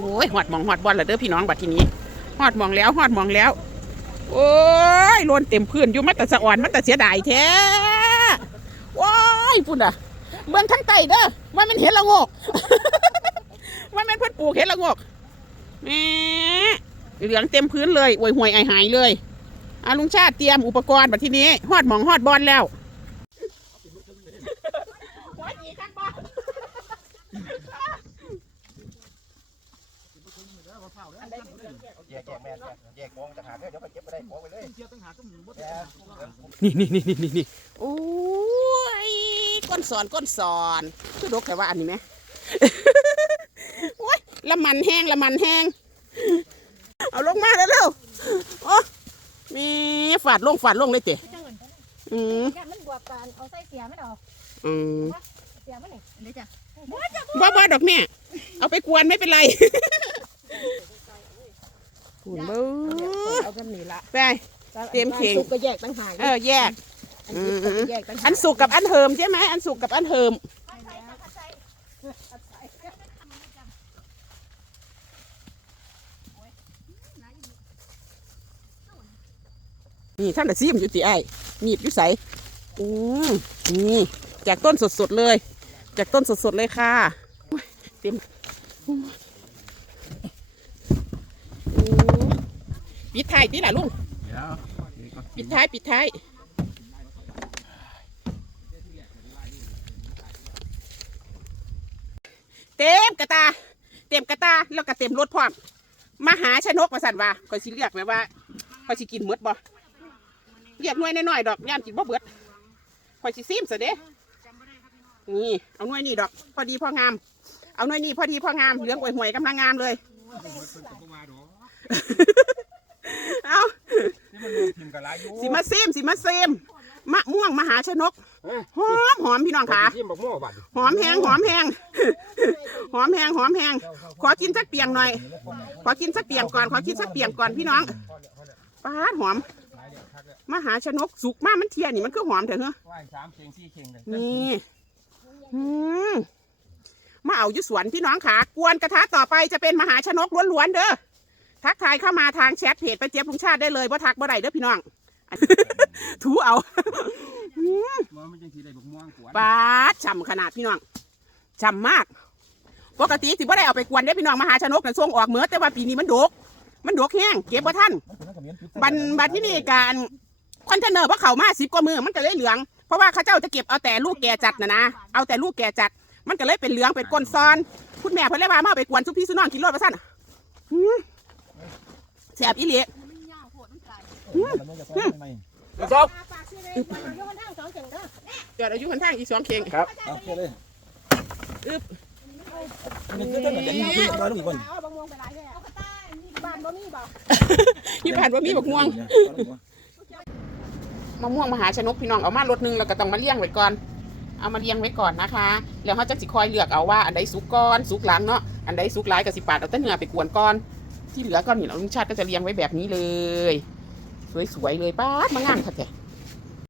โอ้ยหอดมองหอดบอลเหรอเด้อพี่น้องบัดทีนี้หอดมองแล้วหอดมองแล้ว โอ้ยโลนเต็มพื้นอยู่มันแต่สะอ่อนมันแต่เสียดายแท้ว้ายพุ่นอะเมืองทั้งไตเด้อว่ามันเห็นละงกว่ามันเพิ่นปลูกเห็นละงกแหมเหลืองเต็มพื้นเลยโวยห่วยไอหายเลยอาลุงชาติเตรียมอุปกรณ์บัดทีนี้หอดมองหอดบอลแล้ว แยกแยกแม่นแยกกองจะหาเดี๋ยวไปเก็บไปได้กองไปเลยนี่นี่นี่นี่นี่นี่โอ้ยก้นสอนก้นสอนคือดกแต่ว่าอันนี้ไหมโอ้ยละมันแห้งละมันแห้งเอาลงมาแล้วเร็วๆโอ้มีฝาดลงฝาดลงเลยเตะจังเงินอืมแกมันบวกกันเอาใส่เสียไม่ดอกอืมเสียมันนี่เดี๋ยวจ้ะบ้าบ้าดอกเนี่ยเอาไปกวนไม่เป็นไร หุ่นเบ้อเอากันนี่ละไป เตรียมเข่ง สุกก็แยกต่างหากเออแยก อันนี้ก็แยกต่างหากอันสุกกับอันเหิมใช่ไหมอันสุกกับอันเหิมนี่ท่านละซีมอยู่ติไอ้มีดอยู่ใสอืมนี่จากต้นสดๆเลย จากต้นสดๆเลยค่ะโอ้ยเต็มโอ้ยโอ้ย ปิดท้ายที่ล่ะลุงเดี๋ยวปิดท้ายปิดท้ายเต็มกระตา เต็มกระตาแล้วก็เต็มรถพร้อมมาหาชนกมาสั่นว่าคอยสิเรียกไหมว่าคอยสิกินหมดบ่เรียกหน่วยน้อยๆดอกย่านกินบ่เบิดคอยสิซิมซะเด้นี่เอาหน่วยนี่ดอก พอดีพองาม เอาหน่วยนี่พอดีพองามเหลืองห่วยๆกำลังงามเลย เอา นี่มันรวมทีม กันหลายอยู่สิมาซิมสิมาซิมมะม่วงมหาชนกหอมหอมพี่น้องขาทีมบักโม่บัดหอมแหงหอมแหงหอมแหงหอมแหงขอกินสักเปียงหน่อย ขอกินสักเปียงก่อน ขอกินสักเปียงก่อนพี่น้องป้าดหอม มหาชนกสุกมากมันเทียนี่มันคือหอมเถอะเนอะว่ายสามเข่งสี่เข่งเลยนี่อืมมาเอาอยู่สวนพี่น้องขากวนกระทะต่อไปจะเป็นมหาชนกล้วนๆเด้อ ทักทายเข้ามาทางแชทเพจไปเจี๊ยบลุงชาติได้เลยว่าทักบ่ได้เด้อพี่น้อง ถูเอามันไม่ใช่ทีใดบักม่วงกวนปาดฉ่ำขนาดพี่น้องฉ่ำมาก ปกติสิบ่ได้เอาไปกวนได้อพี่น้องมหาชนกน่ะส่งออกเหมือแต่ว่าปีนี้มันดก มันดกแห้งเก็บบ่ทัน บันบัดที่นี่การคอนเทนเนอร์ว่าเขามาสิบกว่ามือมันก็เลยเหลือง เพราะว่าเขาเจ้าจะเก็บเอาแต่ลูกแก่จัดนะนะเอาแต่ลูกแก่จัด มันก็เลยเป็นเหลืองเป็นก้นซ้อน คุณแม่เพิ่นเลยว่ามาเอาไปกวนสุพี่สุน้องกินรถมาสั่นหืม แสบอีหลีจบปากซื้อเลยโยนทางสองเสียงเด้อเกิดอายุคนทางอีกสองเข่งครับเอาแค่เลยอึบนี่คือต้นแบบนี้คือมาลุงคนเอาบางม่วงไปหลายเลยเอากระต่ายบ้านบ่มีบ่ที่ผ่านว่ามีบักม่วงมะม่วงมหาชนกพี่น้องเอามารถหนึงแล้วก็ต้องมาเลี้ยงไว้ก่อนเอามาเลี้ยงไว้ก่อนนะคะ แล้วเขาจะสิคอยเลือกเอาว่าอันใดสุกก่อนสุกหลังเนาะอันใดสุกหลายกับสิปาดเอาแต่เนื้อไปกวนก่อน ที่เหลือก็นี่เราลุงชาติก็จะเรียงไว้แบบนี้เลย สวยๆเลยป้าดมางามค่ะแก